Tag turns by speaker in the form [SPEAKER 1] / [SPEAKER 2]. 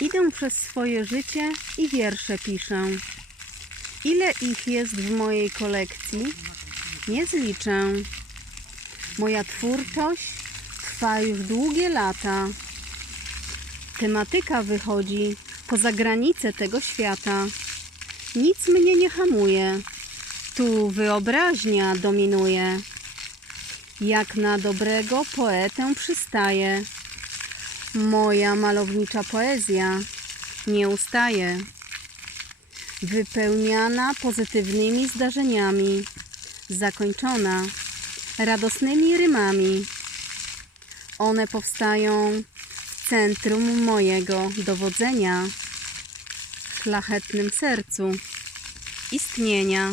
[SPEAKER 1] Idę przez swoje życie i wiersze piszę. Ile ich jest w mojej kolekcji? Nie zliczę. Moja twórczość trwa już długie lata. Tematyka wychodzi poza granice tego świata. Nic mnie nie hamuje. Tu wyobraźnia dominuje. Jak na dobrego poetę przystaje. Moja malownicza poezja nie ustaje. Wypełniana pozytywnymi zdarzeniami, zakończona radosnymi rymami. One powstają w centrum mojego dowodzenia, w szlachetnym sercu istnienia.